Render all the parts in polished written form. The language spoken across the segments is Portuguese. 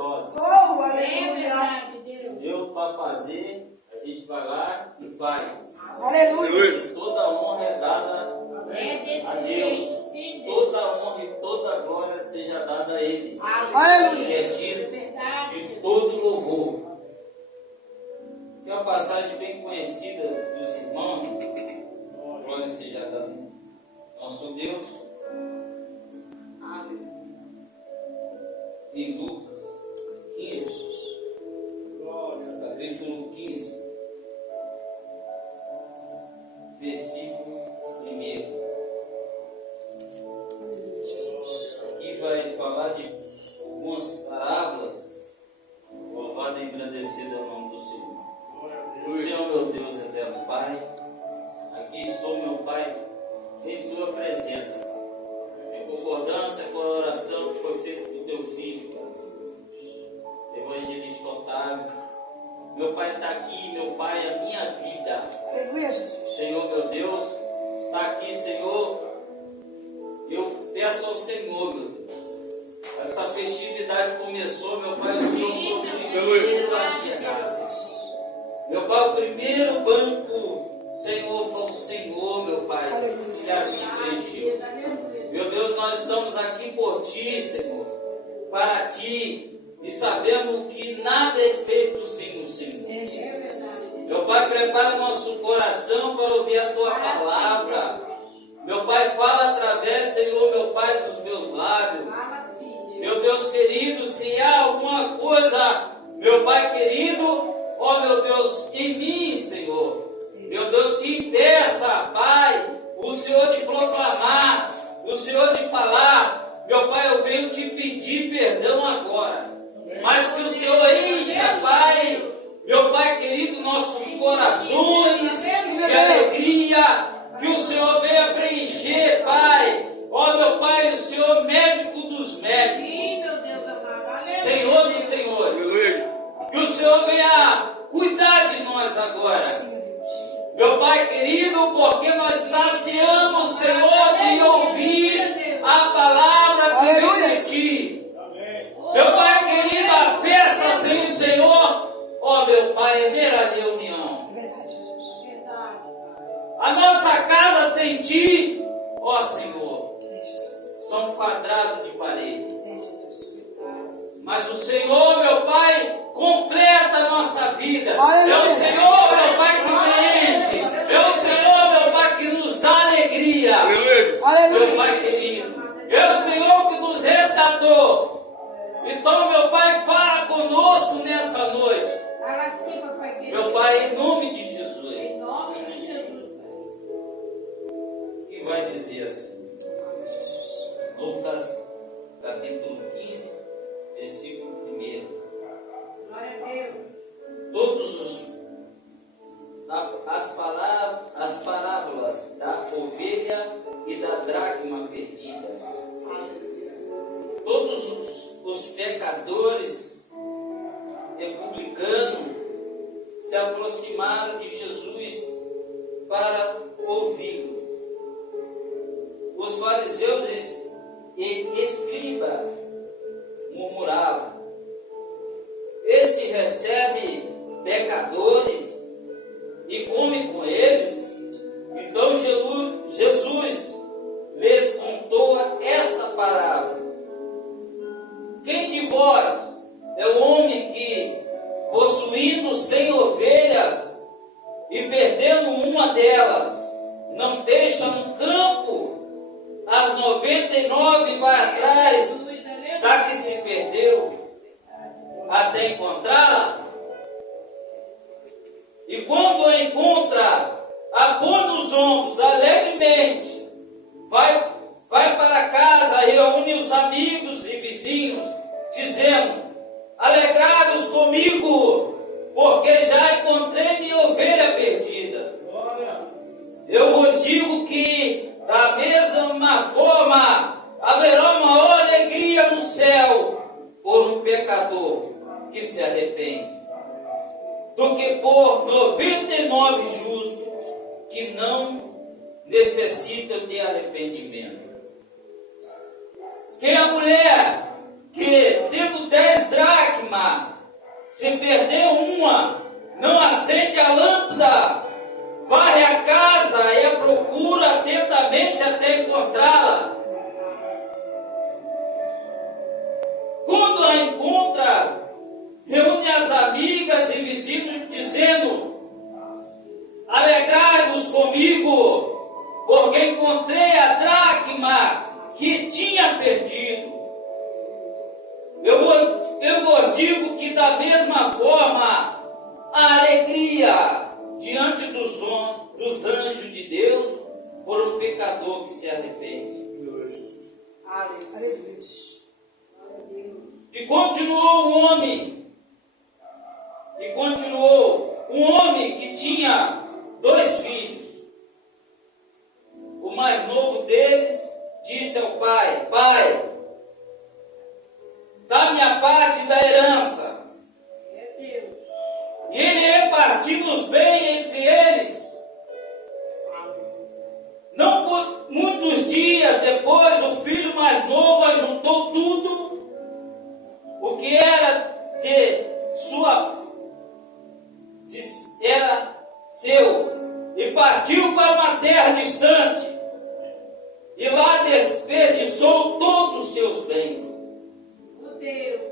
corajosos. Oh, aleluia. Se deu para fazer, a gente vai lá e faz. Aleluia. Toda honra é dada a Deus. Toda honra e toda glória seja dada a Ele. Aleluia. Que é digno de todo louvor. Tem uma passagem bem conhecida dos irmãos. Glória seja dada ao nosso Deus. Em Lucas 15, capítulo 15, versículo 1. Aqui vai falar de algumas parábolas. Louvado e agradecido ao nome do Senhor. Senhor, meu Deus, eterno Pai, aqui estou, meu Pai, em tua presença, em concordância com a oração que foi feita do teu filho, Evangelista Otávio. Meu Pai está aqui, meu Pai, a minha vida. Aleluia, Jesus. Senhor, meu Deus, está aqui, Senhor. Eu peço ao Senhor, meu Deus, essa festividade começou, meu Pai, o Senhor foi o primeiro a chegar, Senhor. Meu Pai, o primeiro banco, Senhor, foi o Senhor, meu Pai, que assim preencheu. Meu Deus, nós estamos aqui por Ti, Senhor, para Ti, e sabemos que nada é feito sem o Senhor. Meu Pai, prepara nosso coração para ouvir a Tua palavra. Meu Pai, fala através, Senhor, meu Pai, dos meus lábios. Meu Deus querido, se há alguma coisa, meu Pai querido, ó meu Deus, em mim, Senhor, meu Deus, que impeça, Pai, o Senhor de proclamar, o Senhor de falar, meu Pai, eu venho te pedir perdão agora, mas que o Senhor encha, Pai, meu Pai querido, nossos corações de alegria, que o Senhor venha preencher, Pai, ó meu Pai, o Senhor médico dos médicos, Senhor dos senhores, que o Senhor venha cuidar de nós agora, meu Pai querido, porque nós saciamos, Senhor, de ouvir a palavra que vem de Ti. Meu Pai querido, a festa sem o Senhor, ó meu Pai, é mera reunião. A nossa casa sem Ti, ó Senhor, são quadrados de parede. Mas o Senhor, meu Pai, completa a nossa vida. É o Senhor, meu Pai, que preenche. É o Senhor, meu Pai, que nos dá alegria. Meu Pai querido, é o Senhor que nos resgatou. Então, meu Pai, fala conosco nessa noite. Meu Pai, em nome de Jesus. Que vai dizer assim, Lucas capítulo 15, versículo 1. Todos as parábolas da ovelha e da dracma perdidas. Todos os pecadores e publicanos se aproximaram de Jesus para ouvi-lo. Os fariseus e escribas murmuravam: este recebe pecadores e come com eles. Então Jesus lhes contou esta parábola: quem de vós é o homem que, possuindo 100 ovelhas e perdendo uma delas, não deixa no campo as 99 para trás da que se perdeu, até encontrá-la? E quando a encontra, a põe nos ombros alegremente, vai para casa, reúne os amigos e vizinhos, dizendo: alegrai-vos comigo, porque já encontrei minha ovelha perdida. Eu vos digo que da mesma forma haverá maior alegria no céu por um pecador que se arrepende, do que por 99 justos que não necessitam de arrependimento. Quem é a mulher que, tendo 10 dracmas, Se perder uma, não acende a lâmpada, varre a casa e a procura atentamente até encontrá-la. Quando a encontra, reúne as amigas e vizinhos, dizendo: alegrai-vos comigo, porque encontrei a dracma que tinha perdido. Eu vos digo que da mesma forma, a alegria diante dos anjos de Deus por um pecador que se arrepende. Aleluia. E continuou um homem que tinha 2 filhos. O mais novo deles disse ao pai: pai, dá-me a parte da herança. E ele repartiu os bens entre eles. Não por muitos dias depois, o filho mais novo ajuntou tudo o que era era seu, e partiu para uma terra distante, e lá desperdiçou todos os seus bens,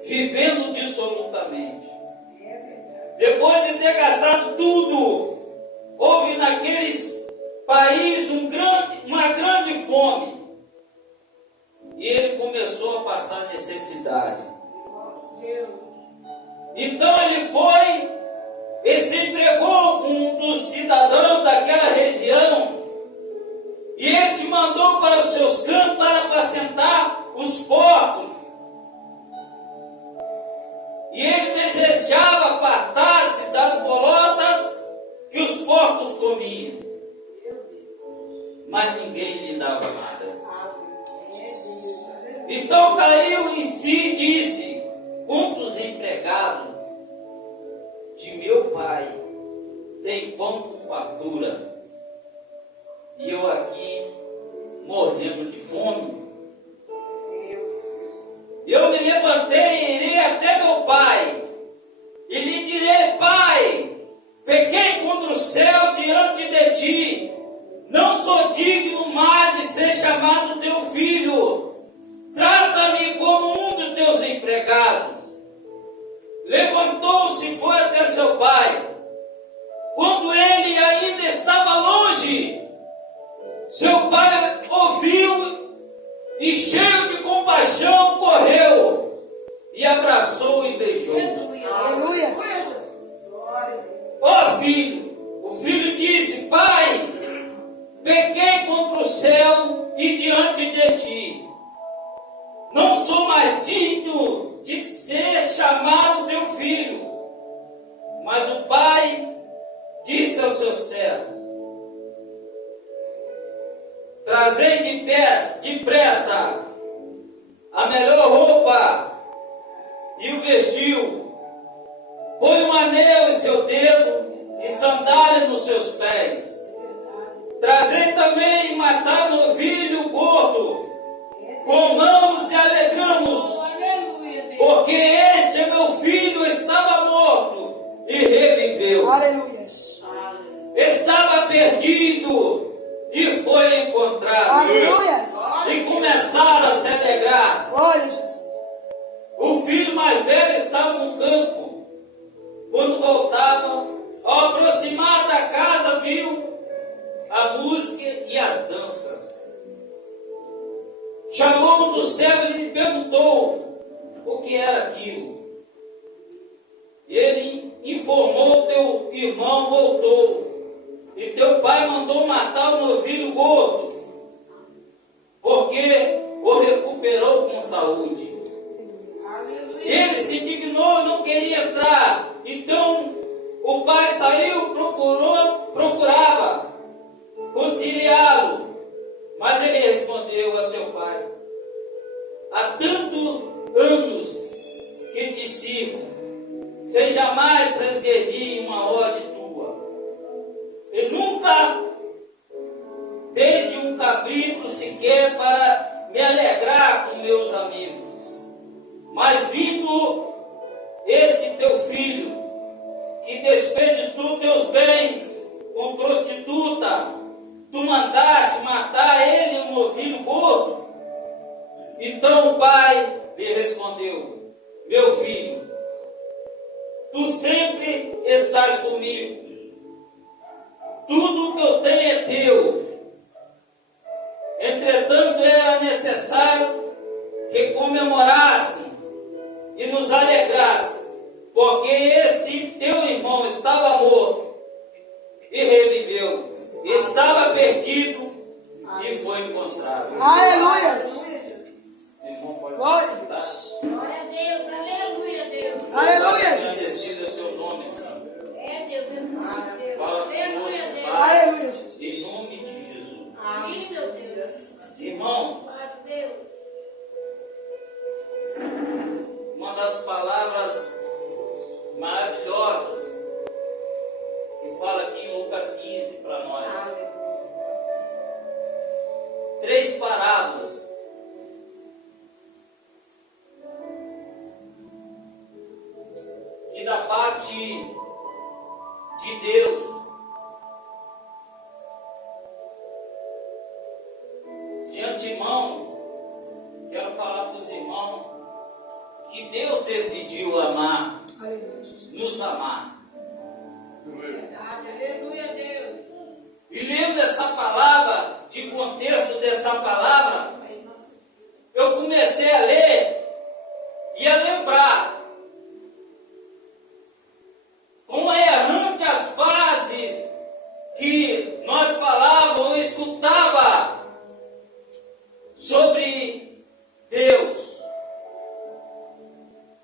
vivendo dissolutamente. Depois de ter gastado tudo, houve naqueles países uma grande fome, e ele começou a passar necessidade. Então ele foi e se empregou com um dos cidadãos daquela região, e este mandou para os seus campos para apacentar os porcos. E ele desejava fartar-se das bolotas que os porcos comiam, mas ninguém lhe dava nada. Então caiu em si e disse: quantos empregados de meu pai têm pão com fartura, e eu aqui morrendo de fome? Eu me levantei e irei até meu pai, e lhe direi: pai, pequei contra o céu diante de ti, não sou digno mais de ser chamado teu filho, trata-me como um dos teus empregados. Levantou-se e foi até seu pai. Quando ele ainda estava longe, seu pai ouviu e, cheio de compaixão, correu e abraçou e beijou. Aleluia. Ó filho, o filho disse: pai, pequei contra o céu e diante de ti, não sou mais digno de ser chamado teu filho. Mas o pai disse aos seus servos: trazei depressa a melhor roupa e o vestiu, põe um anel em seu dedo e sandálias nos seus pés. Trazei também e matai um novilho gordo, comamos e alegramos, porque este é meu filho, estava morto e reviveu. Aleluia. Estava perdido e foi encontrado. Aleluia. E começaram a se alegrar. Glória a Jesus. O filho mais velho estava no campo. Quando voltava, ao aproximar da casa, viu a música e as danças. Chamou-o do céu e lhe perguntou o que era aquilo. Ele informou: teu irmão voltou, e teu pai mandou matar o novilho gordo, porque o recuperou com saúde. Ele se indignou e não queria entrar. Então o pai saiu, procurava conciliá-lo, mas ele respondeu a seu pai: há tantos anos que te sirvo, sem jamais transgredir uma ordem tua, e nunca desde um cabrito sequer para me alegrar com meus amigos. Mas vindo esse teu teu filho, que despede tu teus bens com prostituta, tu mandaste matar ele um novilho gordo? Então o pai lhe respondeu: meu filho, tu sempre estás comigo, tudo que eu tenho é teu. Entretanto, era necessário que comemorássemos e nos alegrássemos, porque esse teu irmão estava morto e reviveu, estava perdido e foi encontrado. Aleluia. Irmão, pode Glória. se sentar. Glória a Deus, aleluia, Deus. Aleluia, Jesus. Agradecido é o teu nome, Senhor. É Deus, é nome de Deus. Fala Aleluia, conosco, Deus. Pai, Aleluia, Jesus. em nome de Jesus. Amém, meu Deus. Irmão, Glória a Deus. uma das palavras maravilhosas que fala aqui em Lucas 15 para nós. 3 parábolas que da parte de Deus, de antemão, quero falar para os irmãos que Deus decidiu amar, Aleluia, Jesus. nos amar. Verdade, aleluia, Deus. E lembro dessa palavra, de contexto dessa palavra, eu comecei a ler e a lembrar como é errante as frases que nós falávamos ou escutava sobre Deus.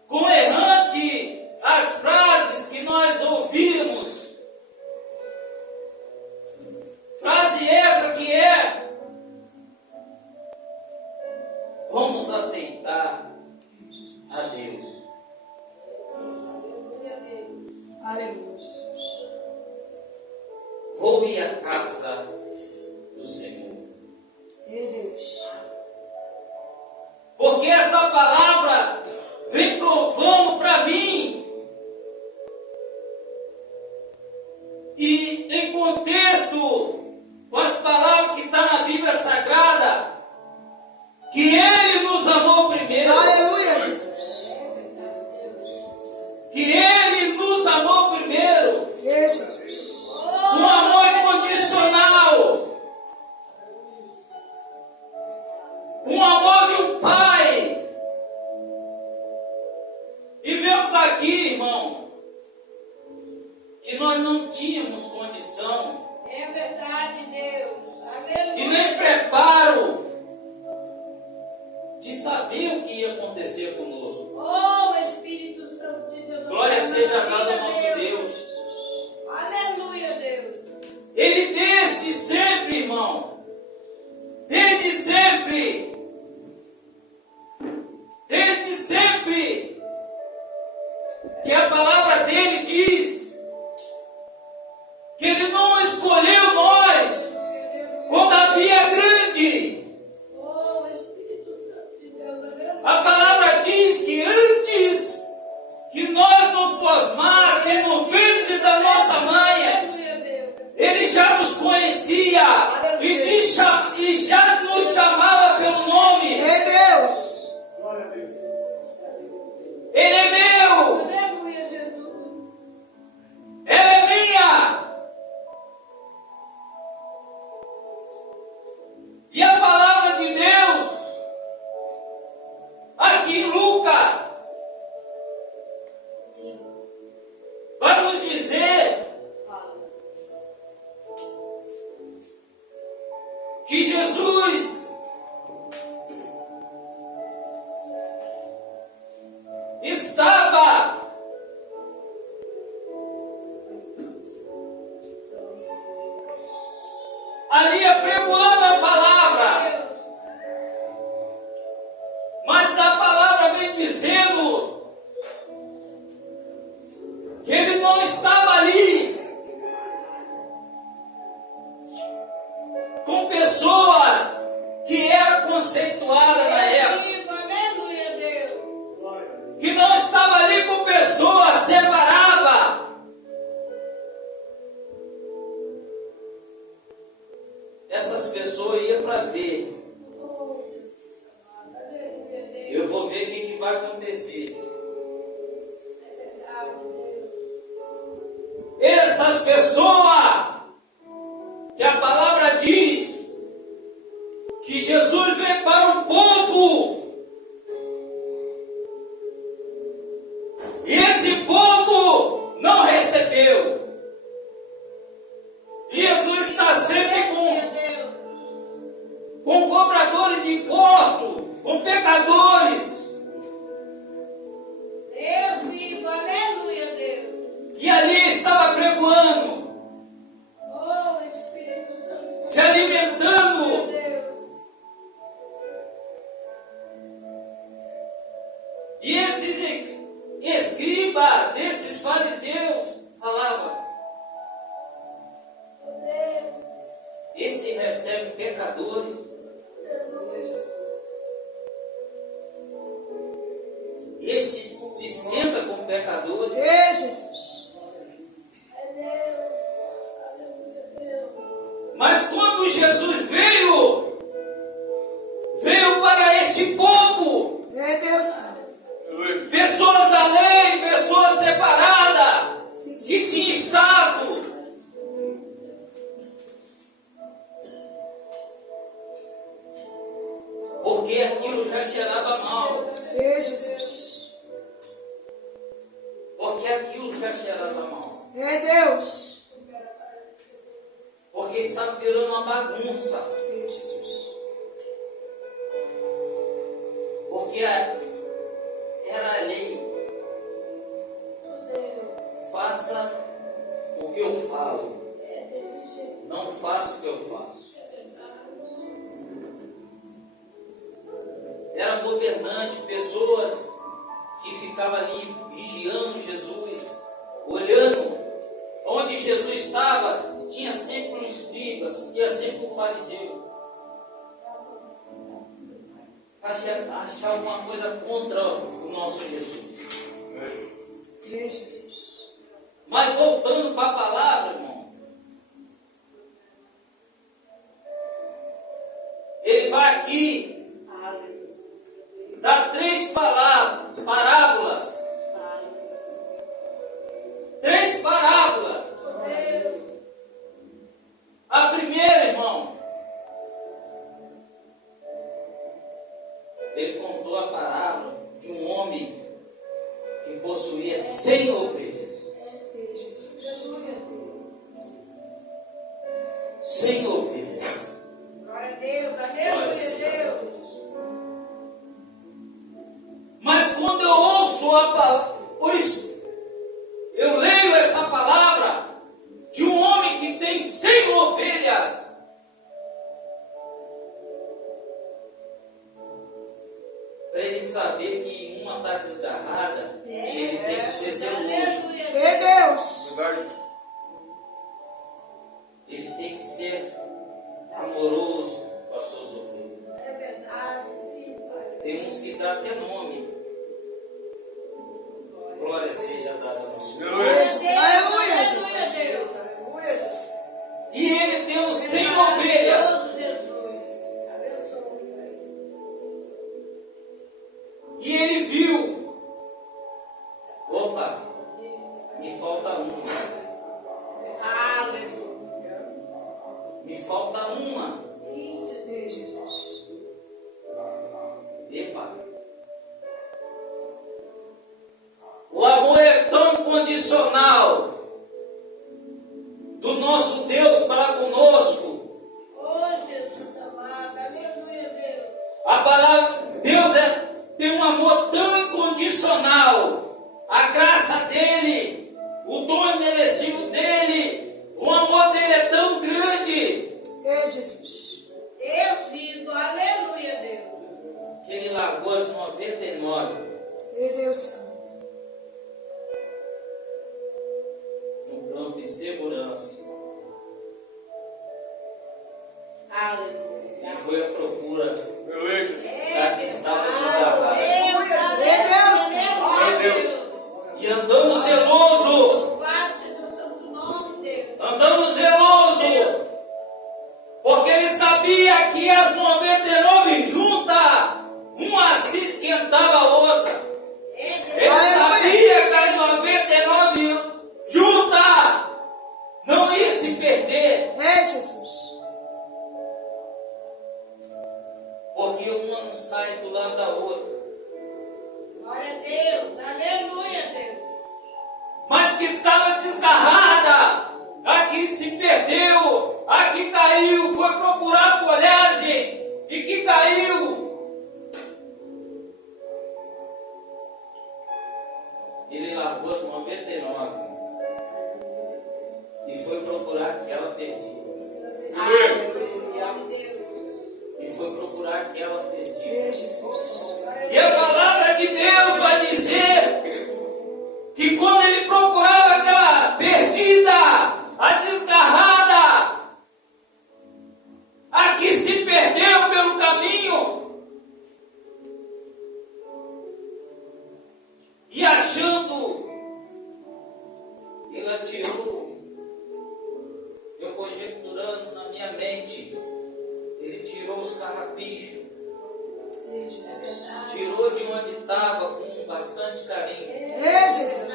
Como errante as frases que nós ouvimos. Frase essa que é: vamos aceitar a Deus. Aleluia, Jesus. Vou ir à casa do Senhor. Meu Deus. Porque essa palavra vem provando para mim, e em contexto com as palavras que estão na Bíblia Sagrada, que Ele nos amou primeiro. Aleluia, Jesus. Que Ele nos amou primeiro. Jesus. Um amor incondicional. Um amor de um pai. E vemos aqui, irmão, que nós não tínhamos condição É verdade, Deus. e Aleluia. nem preparo de saber o que ia acontecer conosco. Oh, Espírito Santo de Deus. Glória seja dada ao Aleluia, nosso Deus. Aleluia, Deus. Ele desde sempre, irmão, desde sempre, que a palavra dele diz que ele não escolheu nós quando havia grande. Oh, Espírito Santo de Deus. Aleluia. A palavra diz que antes que nós não formássemos no ventre da nossa mãe, Aleluia, Deus. Ele já nos conhecia e já nos chamava pelo nome. Meu Deus. Ele é meu, Aleluia, Jesus. ela é minha. E a palavra de Deus, aqui em Lucas, vai nos dizer que Jesus estava ali apregoando a palavra, mas a palavra vem dizendo que ele não estava ali com pessoas que eram conceituadas na época, Aleluia, Deus. que não estava escribas, esses fariseus, falavam: esse recebe pecadores, esse se senta com pecadores. Ei, Jesus. Mas quando Jesus veio para este povo, Ei, Deus. pessoas da lei, pessoas separadas, Sim, que tinham estado porque aquilo já cheirava mal, Ei, Jesus. porque aquilo já cheirava mal, Ei, Deus. porque estava virando uma bagunça, Ei, Jesus. porque era a lei. Faça o que eu falo, não faça o que eu faço. Era governante, pessoas que ficavam ali vigiando Jesus, olhando onde Jesus estava. Tinha sempre um escriba, tinha sempre um fariseu, achar alguma coisa contra o nosso Jesus. Ei, Jesus. Mas voltando para a palavra, irmão, ele vai aqui dar 3 parábolas. 3 parábolas. A primeira, irmão, ele contou a parábola de um homem que possuía 100 ovelhas. Ei, Jesus. 100 ovelhas. Glória a Deus, Glória aleluia, seja a Deus. Deus. Mas quando eu ouço a palavra, eu leio essa palavra de um homem que tem 100 ovelhas, para ele saber que uma está desgarrada, ele tem que ser zeloso. Ei, Deus. Ele tem que ser amoroso com as suas ovelhas. É verdade, sim, Pai. Tem uns que dão até nome. Glória seja dada ao nosso Deus. Aleluia, Aleluia, Jesus. Deus. Aleluia, Jesus. E ele tem os 100 ovelhas. Jesus. Abençoe, Pai. E ele viu. Opa, me falta uma. Aleluia. Me falta uma. Ei, Jesus. Epa. O amor é tão condicional do nosso Deus para conosco. Oh, Jesus amado. Aleluia, Deus. A palavra Deus tem um amor tão incondicional. A graça dele, o dom merecido dele, o amor dele é tão grande Ei, Jesus. Deus vivo. Aleluia, Deus. que ele largou as 99 Ei, Deus Santo. no campo de segurança Aleluia. e foi à procura da que estava Aleluia, desgarrada. Deus. E andando zeloso, Louvado seja o santo nome, Deus. andando zeloso, porque ele sabia que as 99 juntas, uma se esquentava a outra. Ele sabia que as 99 juntas não ia se perder, Ei, Jesus. porque uma não sai do lado da outra. Glória a Deus. Aleluia, Deus. Mas que estava desgarrada, a que se perdeu, a que caiu, foi procurar folhagem e que caiu. Ele largou as 99 e foi procurar aquela perdida. E foi procurar aquela perdida. Ei, Jesus. E a palavra de Deus vai dizer que que quando ele procurava aquela perdida, a desgarrada, a que se perdeu pelo caminho, e achando, ele atirou, eu conjecturando na minha mente, ele tirou os carrapichos, Ei, Jesus. tirou de onde estava com bastante carinho. Ei, Jesus.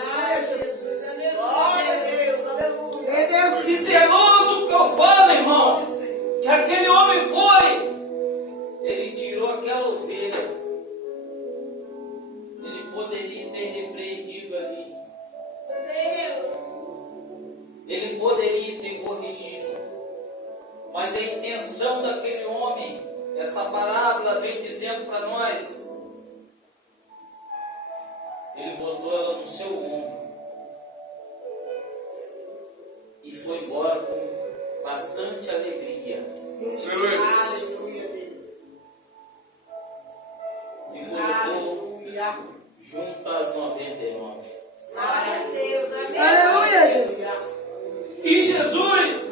Glória a Deus, aleluia. Ei, Deus. E zeloso que eu falo, irmão, que aquele homem foi, ele tirou aquela ovelha, ele poderia ter repreendido ali, ele poderia ter corrigido, mas a intenção daquele homem, essa parábola vem dizendo para nós, ele botou ela no seu ombro e foi embora com bastante alegria. Ei, Jesus. Aleluia, Deus. E colocou Aleluia. junto às 99. Glória a Deus, Aleluia, Jesus. E Jesus,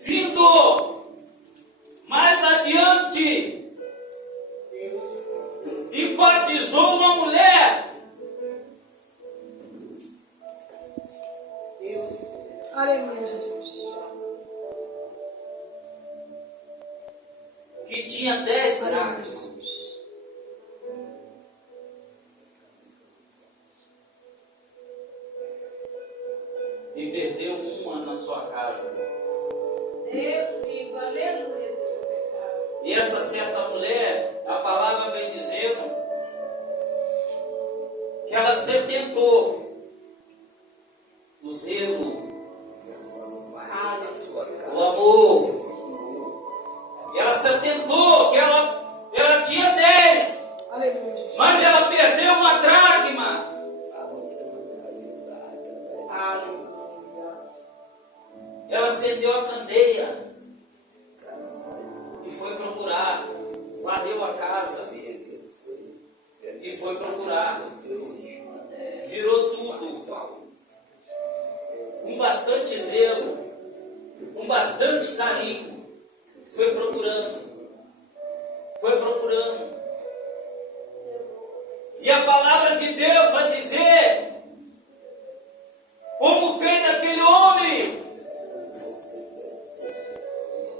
vindo mais adiante, enfatizou uma mulher Deus. Aleluia, Jesus. que tinha 10 Aleluia, dracmas. Jesus. E perdeu uma na sua casa. Deus, vivo, aleluia. E essa certa mulher, a palavra vem dizendo que ela sedentou o zelo, o amor. E ela sedentou que ela tinha 10, Aleluia, Jesus. mas ela perdeu uma dracma. Aleluia. Ela acendeu a candeia e foi procurar, varreu a casa e foi procurar, virou tudo, com bastante zelo, com bastante carinho, foi procurando, e a palavra de Deus vai dizer, como fez aquele homem,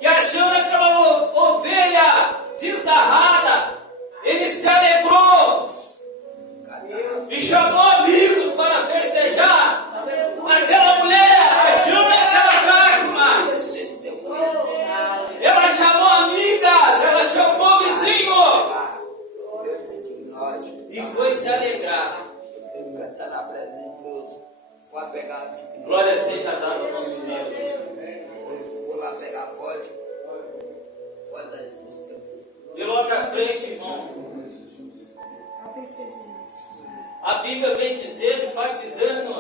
que achando aquela ovelha desgarrada, ele se alegrou e chamou amigos para festejar. Aquela mulher, achando aquela dracma, ela chamou amigas, ela chamou vizinho e foi se alegrar. Glória seja dada ao nosso Deus. Vou lá pegar pode. Coloca à frente, irmão. A princesinha. A Bíblia vem dizendo, enfatizando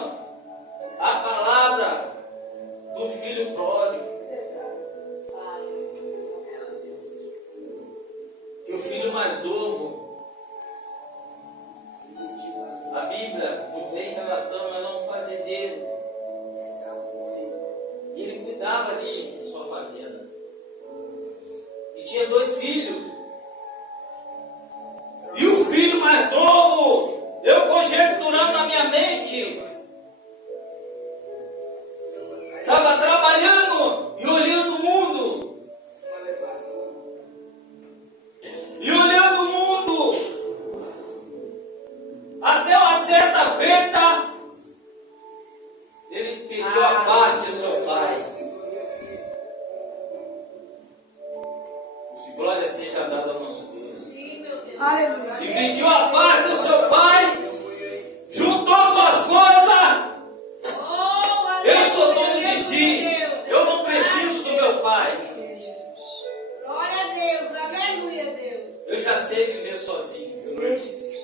a palavra do filho pródigo. Que o filho mais novo, a Bíblia não vem relatando, mas é um fazendeiro. E ele cuidava ali de sua fazenda. E tinha 2 filhos. E o filho mais novo, eu conjecturando na minha mente, estava trabalhando e olhando o mundo. E olhando o mundo, até uma certa feita, ele pediu a parte ao seu pai. Glória seja dada ao nosso Deus. Sim, meu Deus. Aleluia. Dividiu a parte ao seu pai, juntou suas coisas. Oh, Eu sou aleluia, dono de si, Deus. eu não preciso do meu pai. Ei, Jesus. Glória a Deus, aleluia, Deus. Eu já sei viver sozinho. Ei, Jesus.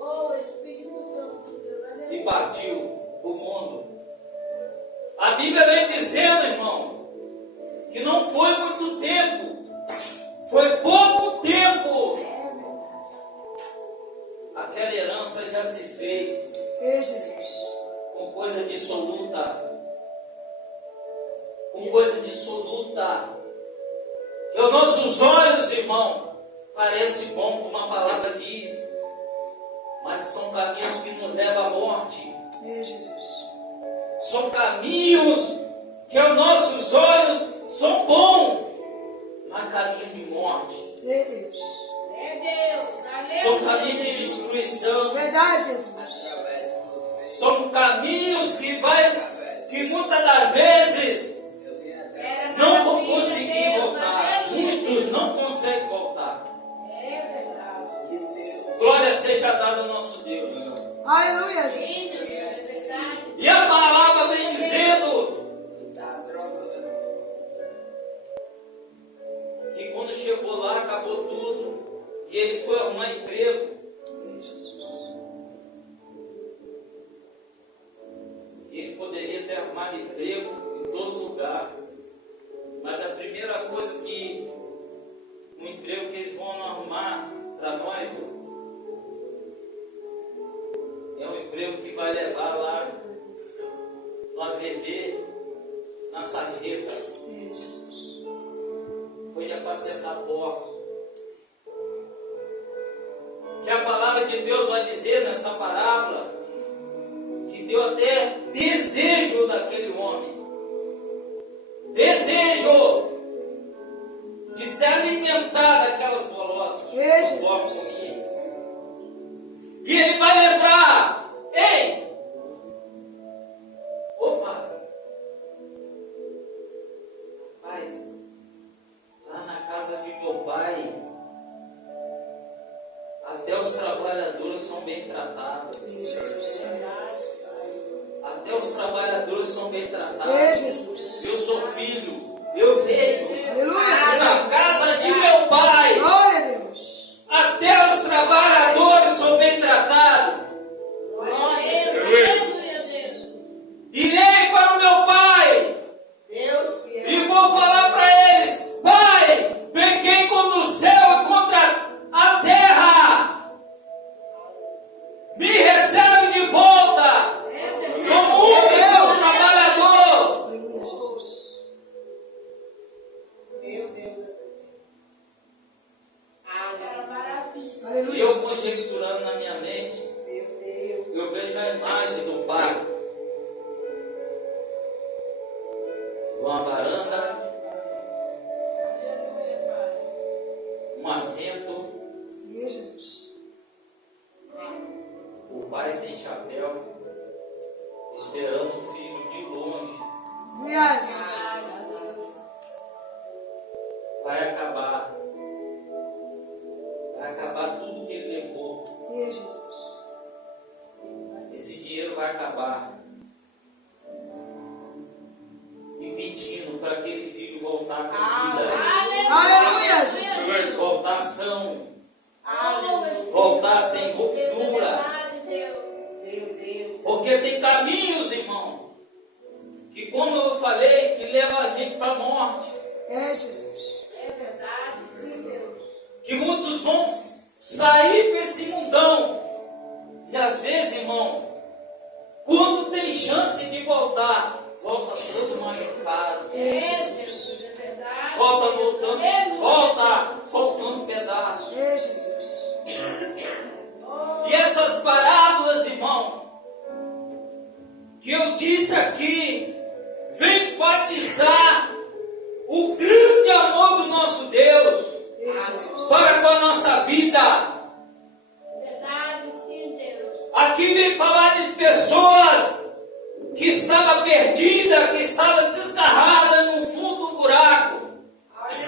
Oh, Espírito Santo de Deus, aleluia. E partiu o mundo. A Bíblia vem dizendo, irmão, que não foi muito tempo, foi pouco tempo. Aquela herança já se fez. Ei, Jesus. dissoluta. Com coisa dissoluta. Que aos nossos olhos, irmão, parece bom, como a palavra diz. Mas são caminhos que nos levam à morte. É, Jesus. São caminhos que aos nossos olhos são bons, mas caminho de morte. É, Deus. É Deus. São caminhos de destruição. Verdade, Jesus. São caminhos que muitas das vezes não vão conseguir voltar. Muitos não conseguem voltar. É verdade. Glória seja dada ao nosso Deus. Aleluia, Jesus. É verdade. E a palavra vem dizendo que quando chegou lá, acabou tudo. E ele foi arrumar emprego. É, Jesus. E ele poderia ter arrumado emprego em todo lugar. Mas a primeira coisa que o emprego que eles vão arrumar para nós é um emprego que vai levar lá no AVV, na sarjeta. É, Jesus. Foi de apacentar porcos. Que a palavra de Deus vai dizer nessa parábola que deu até desejo daquele homem. Desejo de se alimentar daquelas bolotas. É, Jesus. E ele vai lembrar: ei, opa, rapaz, lá na casa de meu pai, até os trabalhadores são bem tratados. É, Jesus. Até os trabalhadores são bem tratados. É, Jesus. Eu sou filho, eu vejo. Aleluia. Na casa de meu pai, Glória a Deus. até os trabalhadores são bem tratados. Glória a Deus. Deus. Irei para o meu pai Deus. e vou falar para eles: Pai, pequei contra o céu e contra a terra. Me recebe de volta como um seu trabalhador. Aleluia, Jesus. Meu Deus. Era maravilha. E Aleluia, eu Jesus. conjecturando na minha mente, Meu Deus. eu vejo a imagem do pai, de uma varanda, Aleluia, Pai. um assento, É, Jesus. o pai sem chapéu, esperando o filho de longe. Yes. Vai acabar tudo que ele levou. É, Jesus. Esse dinheiro vai acabar. E pedindo para aquele filho voltar com vida, Aleluia, Jesus. voltar são, Aleluia. voltar sem ruptura. Meu Deus. Porque tem caminhos, irmão, que, como eu falei, que levam a gente para a morte. É, Jesus. É verdade, sim, Deus. Que muitos vão sair para esse mundão. E às vezes, irmão, quando tem chance de voltar, volta todo machucado. É, Jesus, é verdade. Volta faltando pedaço. É, Jesus. E essas parábolas, irmão, que eu disse aqui, vem enfatizar o grande amor do nosso Deus É, Jesus. para com a nossa vida. Verdade, sim, Deus. Aqui vem falar de pessoas que estavam perdidas, que estavam desgarradas no fundo do buraco.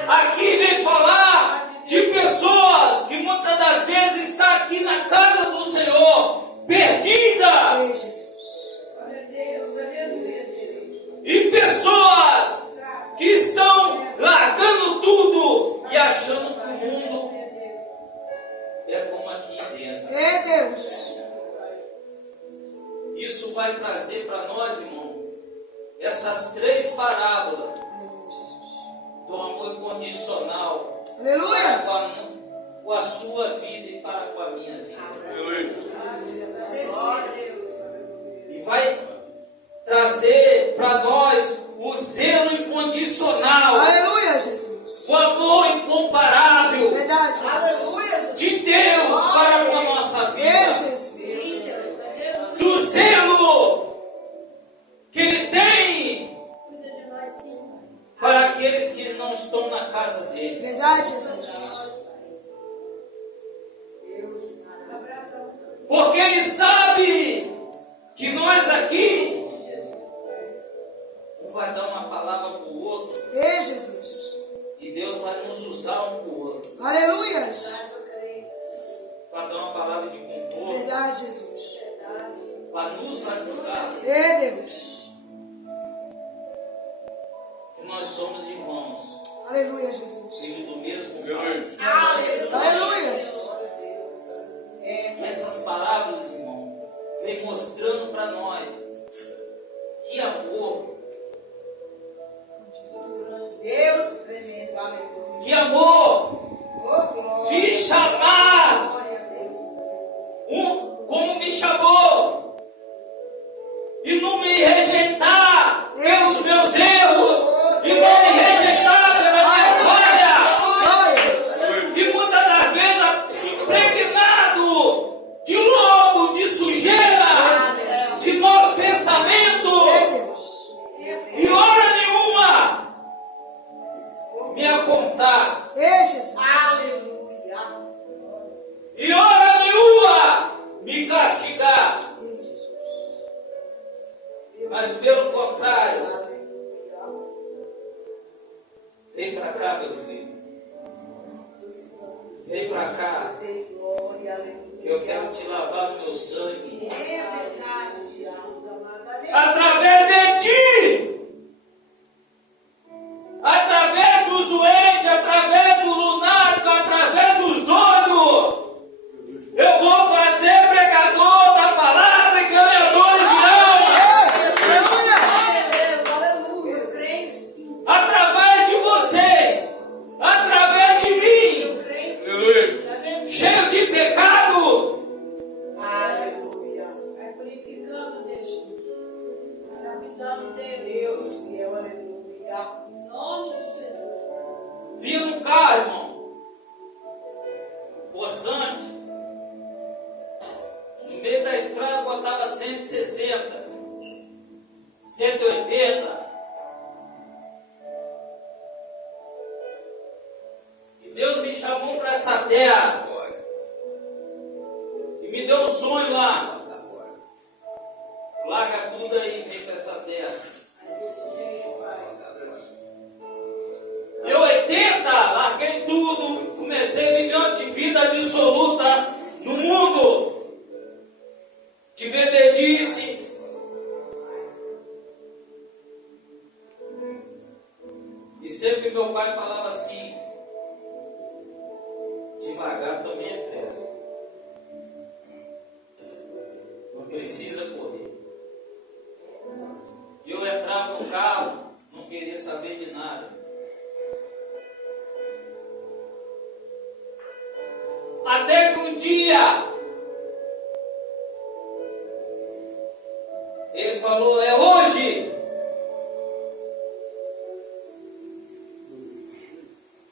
Aqui vem falar de pessoas que muitas das vezes estão aqui na casa do Senhor, perdida. É, Jesus. Glória a Deus, aleluia, Deus. E pessoas que estão largando tudo e achando que o mundo é como aqui dentro. É, Deus. Isso vai trazer para nós, irmão, essas três parábolas Aleluia, Jesus. do amor incondicional para Aleluia. com a sua vida e para com a minha vida. E vai incondicional, Aleluia, Jesus. o amor incomparável Verdade. Aleluia. de Deus para com a nossa É, vida, Jesus. do zelo que Ele tem Cuida de nós, sim. para aqueles que não estão na casa dele. Verdade, Jesus. Porque Ele sabe que nós aqui um vai dar uma palavra para o outro É, Jesus. e Deus vai nos usar um para o outro Aleluia. para dar uma palavra de conforto, Verdade, Jesus. para nos ajudar. É, Deus. Que nós somos irmãos, Aleluia, Jesus. filho do mesmo Pai. Aleluia. E essas palavras, irmão, vem mostrando para nós que amor, Deus tremendo, aleluia. que amor Oh, glória. de chamar Glória a Deus. como me chamou e não me rejeitar pelos meus erros e não me rejeitar pela minha falha e muitas das vezes impregnado de lodo, de sujeira, de maus pensamentos e hora nenhuma me apontar É, Jesus. Aleluia. e hora nenhuma me castigar, É, Jesus. mas pelo contrário, Aleluia. vem para cá, meu filho, vem para cá, Glória, aleluia. que eu quero te lavar no meu sangue, É verdade, amada. através de ti, através dos doentes, através do lunático, através dos doidos, eu vou fazer pregador da palavra e ganhadores de alma, Aleluia. Eu creio sim. através de vocês, através de mim, Eu creio. Tá vendo? cheio de pecado, Aleluia. Vai purificando, Deus. Vai lapidando, Deus. Deus, aleluia. Em nome de Jesus. vi num carro, irmão, poçante, no meio da estrada botava 160, 180, e Deus me chamou para essa terra, e me deu um sonho lá, larga tudo aí, vem para essa terra. Eu 80, larguei tudo, comecei a viver uma vida dissoluta no mundo, de bebedice, e sempre meu pai falava assim, devagar também é pressa, não precisa correr. E eu entrava no carro, não queria saber de nada. Até que um dia ele falou, é hoje.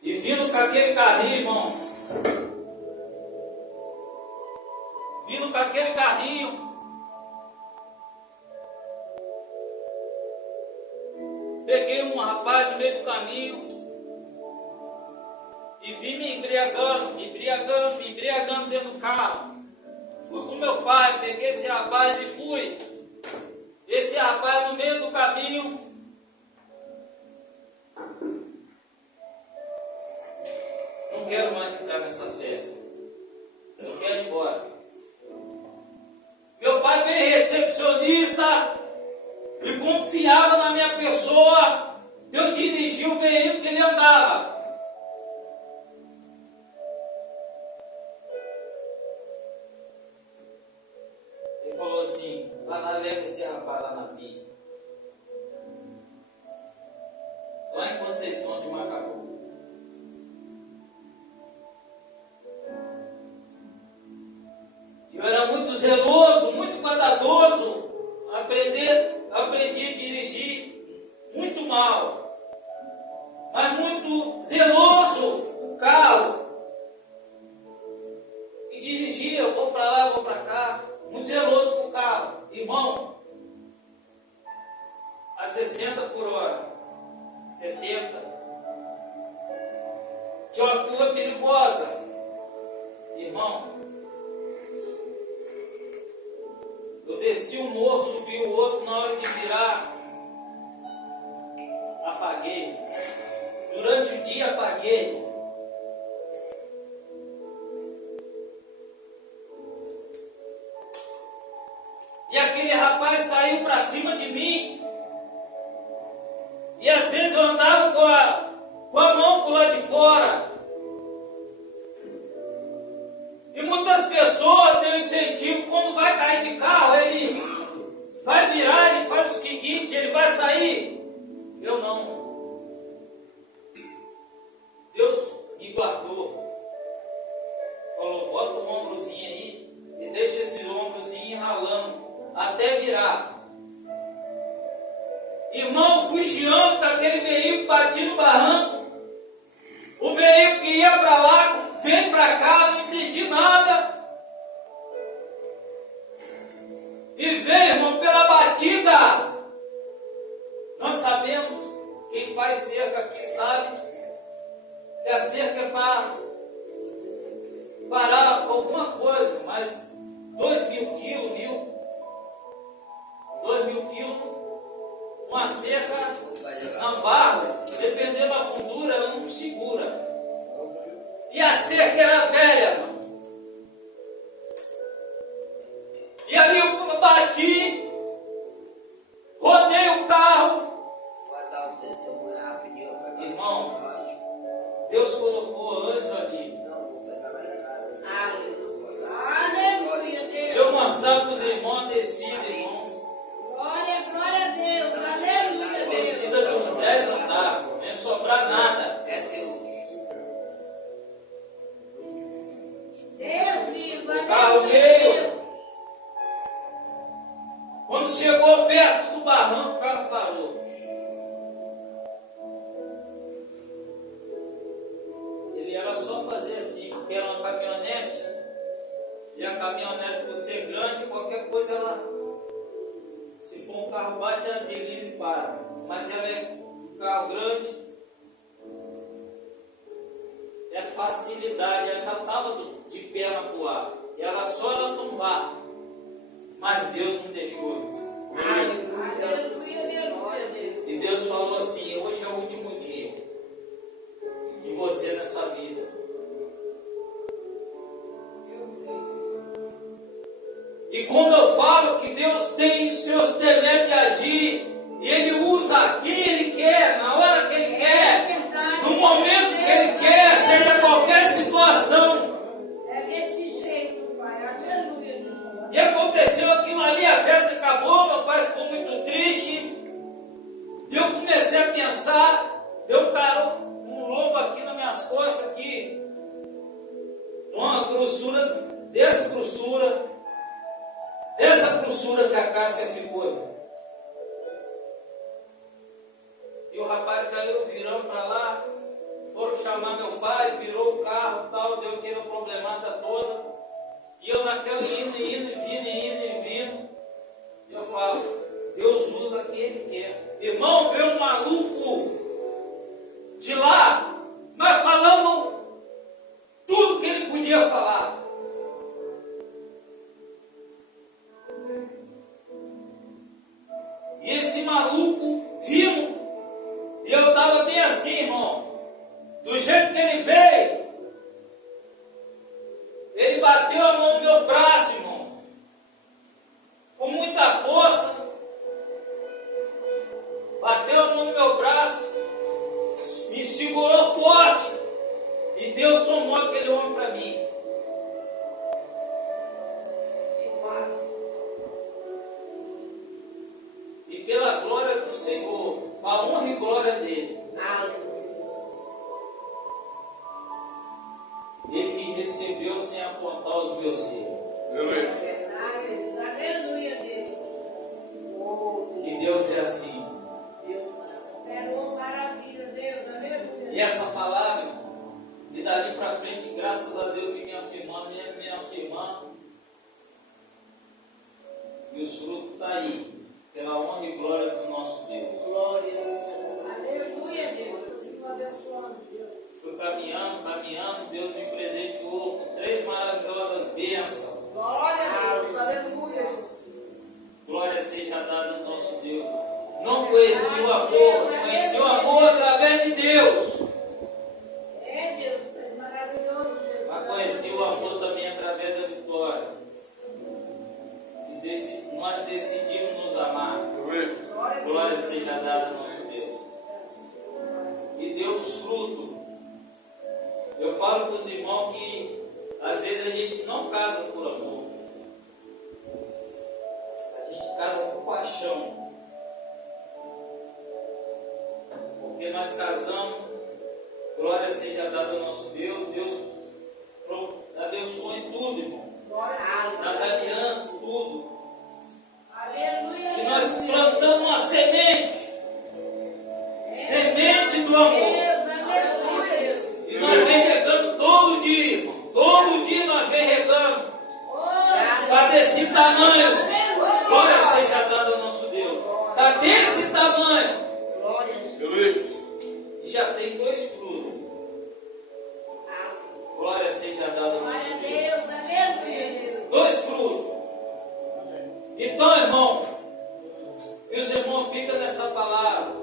E vindo com aquele carrinho, irmão. Vindo com aquele carrinho. Peguei um rapaz no meio do caminho. E vim me embriagando dentro do carro. Fui com meu pai, peguei esse rapaz e fui. Esse rapaz no meio do caminho. Não quero mais ficar nessa festa. Eu quero ir embora. Meu pai bem recepcionista e confiava na minha pessoa. Eu dirigi o veículo que ele andava. Ele falou assim, vai lá, leva esse rapaz lá na pista. Lá em Conceição de Macabu. Eu era muito zeloso, muito cuidadoso. Aprendi a dirigir muito mal. muito zeloso o carro. E dirigia, eu vou para lá, eu vou para cá. Muito zeloso com o carro. Irmão, a 60 por hora, 70. Tinha uma curva perigosa. Irmão, eu desci um morro, subi o outro, na hora de virar, apaguei. Durante o dia apaguei. E aquele rapaz caiu para cima de mim. E às vezes eu andava com a mão por lá de fora. E muitas pessoas têm um incentivo, quando vai cair de carro, ele vai virar, ele faz o seguinte, ele vai sair. Eu não. Deus me guardou. Falou, bota o ombrozinho aí e deixa esse ombrozinho ralando até virar. Irmão, fui chiando com aquele veículo, bati no barranco. O veículo que ia para lá, veio para cá, não entendi nada. E veio, irmão, pela batida. Nós sabemos, quem faz cerca aqui sabe, que a cerca é para parar alguma coisa, mas 2.000 quilos, 2.000 quilos, uma cerca na barra, dependendo da fundura, ela não segura. E a cerca era velha, mano. E ali eu bati, rodei o carro. Irmão, Deus colocou anjo ali. Aleluia, Deus. Se eu mostrar para os irmãos a descida, irmão, Glória a Deus. Aleluia, a Deus. descida de uns 10 andares, não ia sobrar nada. Deus vivo, O carro aleluia, veio. Deus. Quando chegou perto do barranco, o carro parou. Ele era só fazer assim, porque era uma caminhonete. E a caminhonete, por ser grande, qualquer coisa ela, se for um carro baixo, ela desliza e para. Mas ela é um carro grande, é facilidade. Ela já estava de perna para o ar. Era só ela tombar. Mas Deus não deixou. Aleluia, Deus. E Deus falou assim: hoje é o último dia de você nessa vida. E como eu falo que Deus tem os seus temer de agir, e Ele usa quem Ele quer, na hora que Ele quer, no momento que Ele quer, seja qualquer situação. É desse jeito, Pai. Aleluia, Deus. E aconteceu aquilo ali, a festa acabou, meu pai ficou muito triste. E eu comecei a pensar, deu um lombo aqui nas minhas costas, aqui, uma grossura, dessa grossura que a casca ficou. Irmão. E o rapaz caiu, virando para lá, foram chamar meu pai, virou o carro, tal, deu aquela problemada toda. E eu naquela indo, vindo. E eu falo, Deus usa quem Ele quer. Irmão, veio um maluco de lá, mas falando tudo que ele podia falar. E esse maluco vindo, e eu estava bem assim, irmão. Do jeito que ele veio, ele bateu a mão no meu braço, irmão, com muita força. Bateu a mão no meu braço, me segurou forte, e Deus tomou aquele homem para mim. E pá. E pela glória do Senhor, a honra e glória dele, Ele me recebeu sem apontar os meus erros. Aleluia, Deus. E Deus é assim. Maravilha, Deus. Aleluia. E essa E os frutos estão aí, pela honra e glória do nosso Deus. Aleluia, Deus. Continua abençoando, Deus. Fui caminhando, Deus me presenteou com 3 maravilhosas bênçãos. Glória a Deus. Aleluia, Jesus. Glória seja dada ao nosso Deus. Não conheci o amor, conheci o amor através de Deus. É, Deus, é maravilhoso, Deus. Mas conheci o amor também através da vitória. E nós decidimos nos amar. Glória seja dada ao nosso Deus. E deu-nos fruto. Eu falo para os irmãos que às vezes a gente não casa por amor. A gente casa por paixão. Porque nós casamos, glória seja dada ao nosso Deus. Deus abençoa em tudo, irmão. Nas alianças, tudo. Aleluia. E nós plantamos uma semente. Semente do amor. Aleluia. E nós vem regando todo dia, irmão. Todo dia nós vem regando. Está desse tamanho. Glória seja dada ao nosso Deus. Está desse tamanho. E já tem 2 frutos. Glória seja dada ao nosso Glória a Deus. Deus. Aleluia. 2 frutos. Então, irmão, que os irmãos ficam nessa palavra.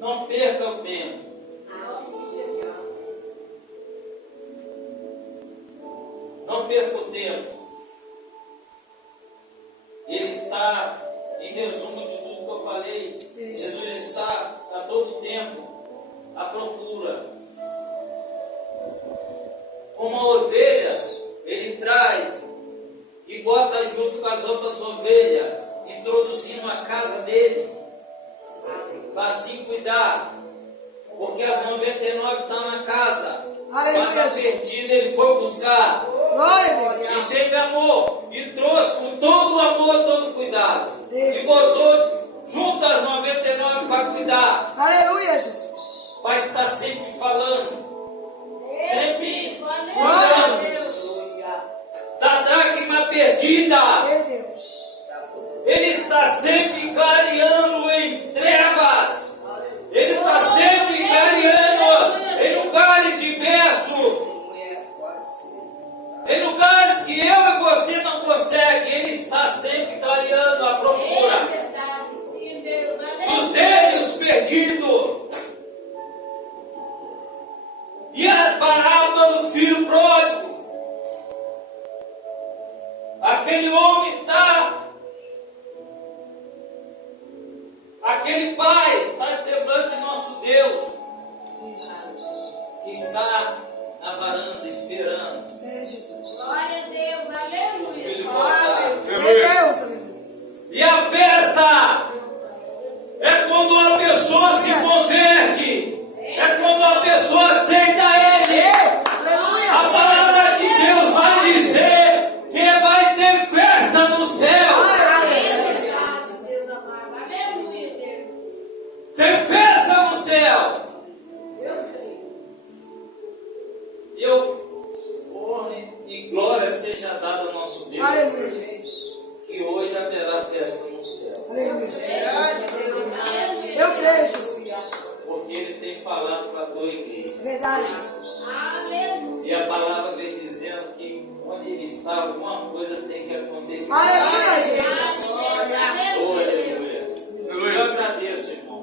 Não perca o tempo. Não perca o tempo. Ele está, em resumo de tudo que eu falei, Jesus está a todo tempo à procura. Como uma ovelha, ele traz e bota junto com as outras ovelhas, introduzindo a casa dele, para assim cuidar, porque as 99 estão na casa, mas a perdida ele foi buscar. Glória a Deus. E teve amor, e trouxe com todo o amor, todo o cuidado. Isso. E botou junto as 99 para cuidar, Aleluia, Jesus. para estar sempre falando, sempre Glória a cuidando Deus. da dracma perdida. Meu Deus. Ele está sempre clareando em trevas. Ele está sempre clareando em lugares diversos. Em lugares que eu e você não conseguem, Ele está sempre clareando a É procura verdade, sim, Deus. dos Aleluia. deles perdidos. E a parábola do filho pródigo. Aquele homem está, aquele pai está semblante de nosso Deus, Jesus. que está na varanda esperando É, Jesus. Glória a Deus. o Aleluia. filho voltar. Meu Deus, aleluia. E a festa é quando uma pessoa se converte, é quando a pessoa aceita Ele. A Aleluia. palavra de Deus vai dizer que vai ter festa no céu. Verdade, Deus amado. Aleluia, Deus. Tem festa no céu. Eu creio. E honra e glória seja dada ao nosso Deus, Aleluia, Jesus. que hoje haverá festa no céu, Aleluia, Jesus. Aleluia. Eu creio, Jesus. porque Ele tem falado com a tua igreja. Verdade, Jesus. Aleluia. E a palavra vem dizendo que onde Ele está, alguma coisa tem que acontecer. Aleluia, Jesus. Oh, aleluia. Eu agradeço, irmão.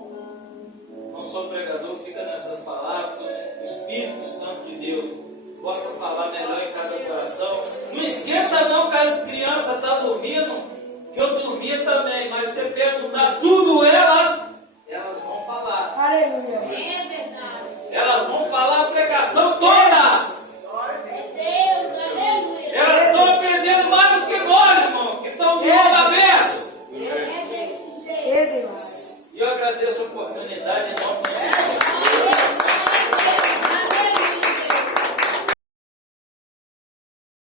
Não sou pregador, fica nessas palavras. O Espírito Santo de Deus possa falar melhor em cada coração. Não esquenta não que as crianças estão dormindo.